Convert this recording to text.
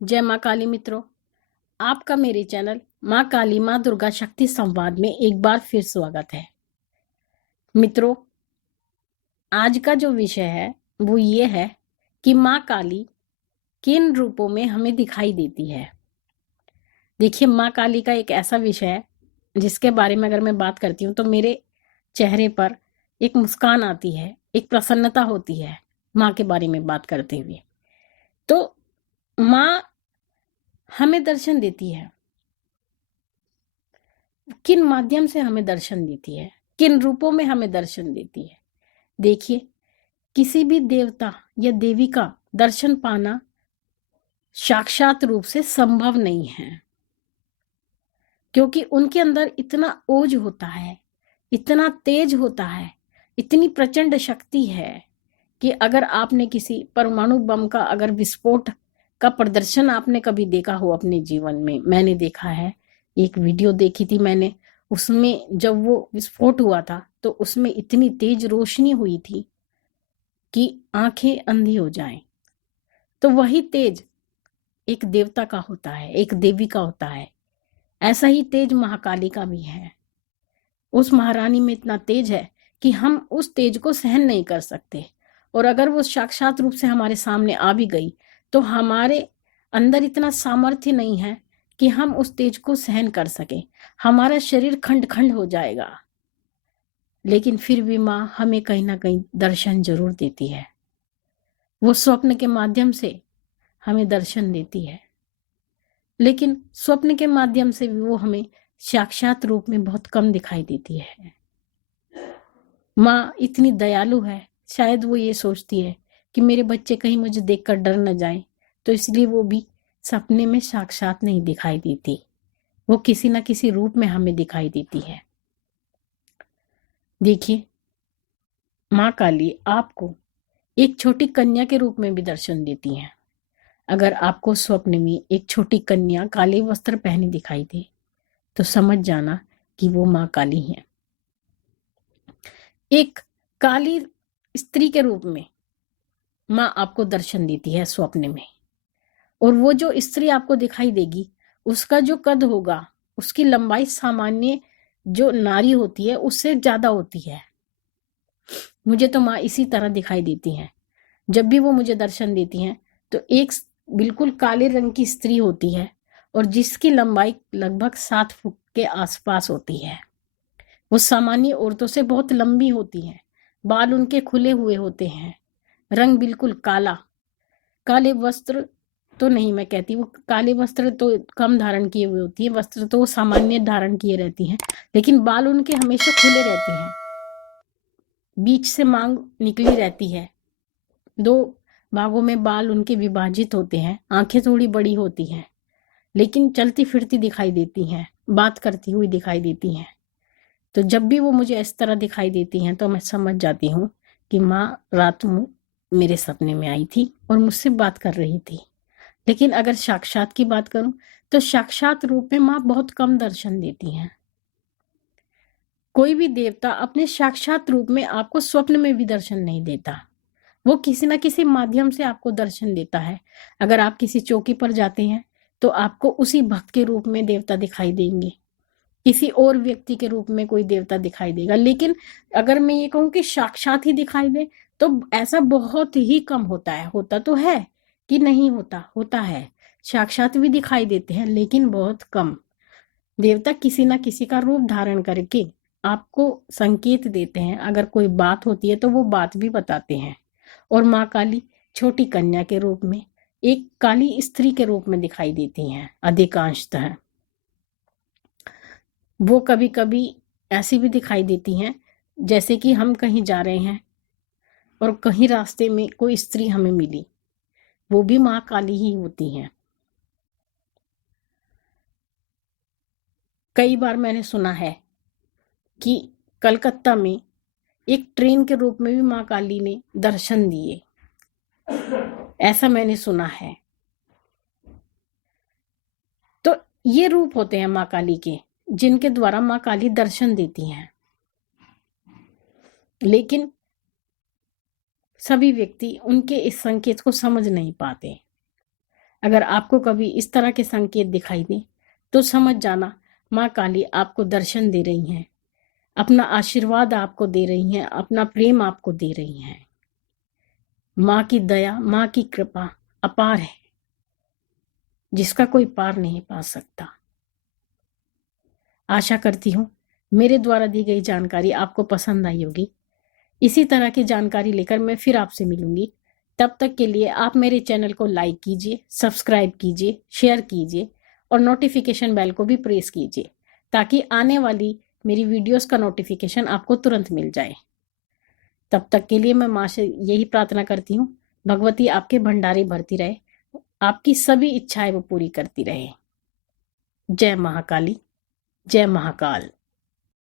जय माँ काली मित्रों, आपका मेरे चैनल माँ काली माँ दुर्गा शक्ति संवाद में एक बार फिर स्वागत है। मित्रों, आज का जो विषय है वो ये है कि माँ काली किन रूपों में हमें दिखाई देती है। देखिए, माँ काली का एक ऐसा विषय है जिसके बारे में अगर मैं बात करती हूँ तो मेरे चेहरे पर एक मुस्कान आती है, एक प्रसन्नता होती है माँ के बारे में बात करते हुए। तो माँ हमें दर्शन देती है, किन माध्यम से हमें दर्शन देती है, किन रूपों में हमें दर्शन देती है। देखिए, किसी भी देवता या देवी का दर्शन पाना साक्षात रूप से संभव नहीं है, क्योंकि उनके अंदर इतना ओज होता है, इतना तेज होता है, इतनी प्रचंड शक्ति है कि अगर आपने किसी परमाणु बम का अगर विस्फोट का प्रदर्शन आपने कभी देखा हो अपने जीवन में, मैंने देखा है। एक वीडियो देखी थी मैंने, उसमें जब वो विस्फोट हुआ था तो उसमें इतनी तेज रोशनी हुई थी कि आंखें अंधी हो जाएं। तो वही तेज एक देवता का होता है, एक देवी का होता है। ऐसा ही तेज महाकाली का भी है। उस महारानी में इतना तेज है कि हम उस तेज को सहन नहीं कर सकते, और अगर वो साक्षात रूप से हमारे सामने आ भी गई तो हमारे अंदर इतना सामर्थ्य नहीं है कि हम उस तेज को सहन कर सके। हमारा शरीर खंड खंड हो जाएगा। लेकिन फिर भी माँ हमें कहीं ना कहीं दर्शन जरूर देती है। वो स्वप्न के माध्यम से हमें दर्शन देती है, लेकिन स्वप्न के माध्यम से भी वो हमें साक्षात रूप में बहुत कम दिखाई देती है। माँ इतनी दयालु है, शायद वो ये सोचती है कि मेरे बच्चे कहीं मुझे देखकर डर न जाएं, तो इसलिए वो भी सपने में साक्षात नहीं दिखाई देती, वो किसी न किसी रूप में हमें दिखाई देती है। देखिए, माँ काली आपको एक छोटी कन्या के रूप में भी दर्शन देती हैं। अगर आपको स्वप्न में एक छोटी कन्या काले वस्त्र पहने दिखाई दे तो समझ जाना कि वो माँ काली है। एक काली स्त्री के रूप में माँ आपको दर्शन देती है स्वप्न में, और वो जो स्त्री आपको दिखाई देगी उसका जो कद होगा, उसकी लंबाई सामान्य जो नारी होती है उससे ज्यादा होती है। मुझे तो माँ इसी तरह दिखाई देती हैं। जब भी वो मुझे दर्शन देती हैं तो एक बिल्कुल काले रंग की स्त्री होती है, और जिसकी लंबाई लगभग 7 फुट के आसपास होती है। वो सामान्य औरतों से बहुत लंबी होती हैं, बाल उनके खुले हुए होते हैं, रंग बिल्कुल काला। काले वस्त्र तो नहीं मैं कहती, वो काले वस्त्र तो कम धारण किए हुए होती है, वस्त्र तो वो सामान्य धारण किए रहती हैं, लेकिन बाल उनके हमेशा खुले रहते हैं, बीच से मांग निकली रहती है, 2 भागों में बाल उनके विभाजित होते हैं, आंखें थोड़ी बड़ी होती हैं, लेकिन चलती फिरती दिखाई देती हैं, बात करती हुई दिखाई देती हैं। तो जब भी वो मुझे इस तरह दिखाई देती हैं तो मैं समझ जाती हूँ कि माँ रात में मेरे सपने में आई थी और मुझसे बात कर रही थी। लेकिन अगर साक्षात की बात करूं तो साक्षात रूप में माँ बहुत कम दर्शन देती हैं। कोई भी देवता अपने साक्षात रूप में आपको स्वप्न में भी दर्शन नहीं देता, वो किसी ना किसी माध्यम से आपको दर्शन देता है। अगर आप किसी चौकी पर जाते हैं तो आपको उसी भक्त के रूप में देवता दिखाई देंगे, किसी और व्यक्ति के रूप में कोई देवता दिखाई देगा। लेकिन अगर मैं ये कहूं कि साक्षात ही दिखाई दे तो ऐसा बहुत ही कम होता है। होता तो है कि नहीं होता, होता है, साक्षात भी दिखाई देते हैं, लेकिन बहुत कम। देवता किसी ना किसी का रूप धारण करके आपको संकेत देते हैं। अगर कोई बात होती है तो वो बात भी बताते हैं। और माँ काली छोटी कन्या के रूप में, एक काली स्त्री के रूप में दिखाई देती हैं अधिकांशतः। वो कभी कभी ऐसी भी दिखाई देती हैं जैसे कि हम कहीं जा रहे हैं और कहीं रास्ते में कोई स्त्री हमें मिली, वो भी माँ काली ही होती हैं। कई बार मैंने सुना है कि कलकत्ता में एक ट्रेन के रूप में भी माँ काली ने दर्शन दिए, ऐसा मैंने सुना है। तो ये रूप होते हैं माँ काली के, जिनके द्वारा माँ काली दर्शन देती हैं। लेकिन सभी व्यक्ति उनके इस संकेत को समझ नहीं पाते। अगर आपको कभी इस तरह के संकेत दिखाई दे तो समझ जाना माँ काली आपको दर्शन दे रही हैं, अपना आशीर्वाद आपको दे रही हैं, अपना प्रेम आपको दे रही हैं। माँ की दया, माँ की कृपा अपार है, जिसका कोई पार नहीं पा सकता। आशा करती हूँ मेरे द्वारा दी गई जानकारी आपको पसंद आई होगी। इसी तरह की जानकारी लेकर मैं फिर आपसे मिलूंगी। तब तक के लिए आप मेरे चैनल को लाइक कीजिए, सब्सक्राइब कीजिए, शेयर कीजिए और नोटिफिकेशन बेल को भी प्रेस कीजिए ताकि आने वाली मेरी वीडियोस का नोटिफिकेशन आपको तुरंत मिल जाए। तब तक के लिए मैं माँ से यही प्रार्थना करती हूँ, भगवती आपके भंडारे भरती रहे, आपकी सभी इच्छाएं वो पूरी करती रहे। जय महाकाली, जय महाकाल।